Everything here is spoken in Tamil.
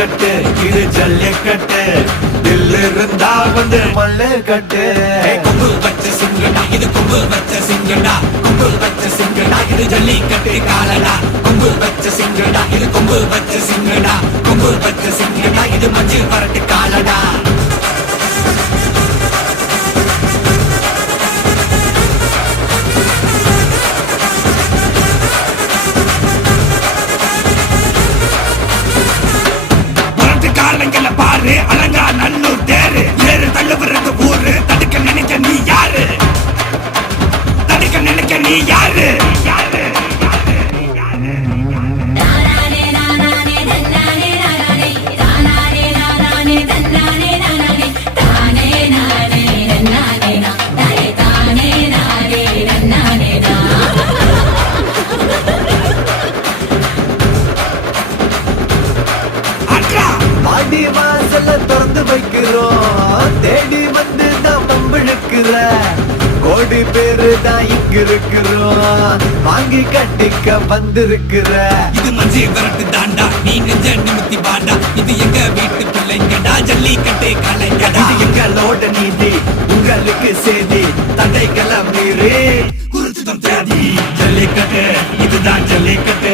கட்டு இது ஜல்லிக்கட்டு தில்லு இருந்தா வந்து மல்லு கட்டு கொம்பு வச்ச சிங்கடா இது கொம்பு வச்ச சிங்கடா கொம்பு வச்ச சிங்கடா இது ஜல்லிக்கட்டு காலடா கொம்பு வச்ச சிங்கடா இது கொம்பு வச்ச சிங்கடா கொம்பு வச்ச சிங்கடா இது மஞ்சு வரட்டு காலடா பாரு அலங்கா நல்லூர் தேரு ஏறு தள்ளுவது ஊரு தடுக்க நினைக்க நீ யாரு தடுக்க நினைக்க நீ யாரு யாரு ஆடி வாசல்ல திறந்து வைக்கிறோம் தேடி வந்து தான் பம்பிழுக்கிற கோடி பேரு தான் இங்க இருக்கிறோம் வாங்கி கட்டிக்க வந்திருக்கிற இது மஞ்சு வரட்டு தாண்டா நீ நெஞ்ச நிமித்தி பாண்டா இது எங்க வீட்டு பிள்ளைங்கடா ஜல்லிக்கட்டு கலைஞடா இது எங்களோட நீதி உங்களுக்கு செய்தி தடைகளை மீறி குருத்துதம் தேதி ஜல்லிக்கட்டு இதுதான் ஜல்லிக்கட்டு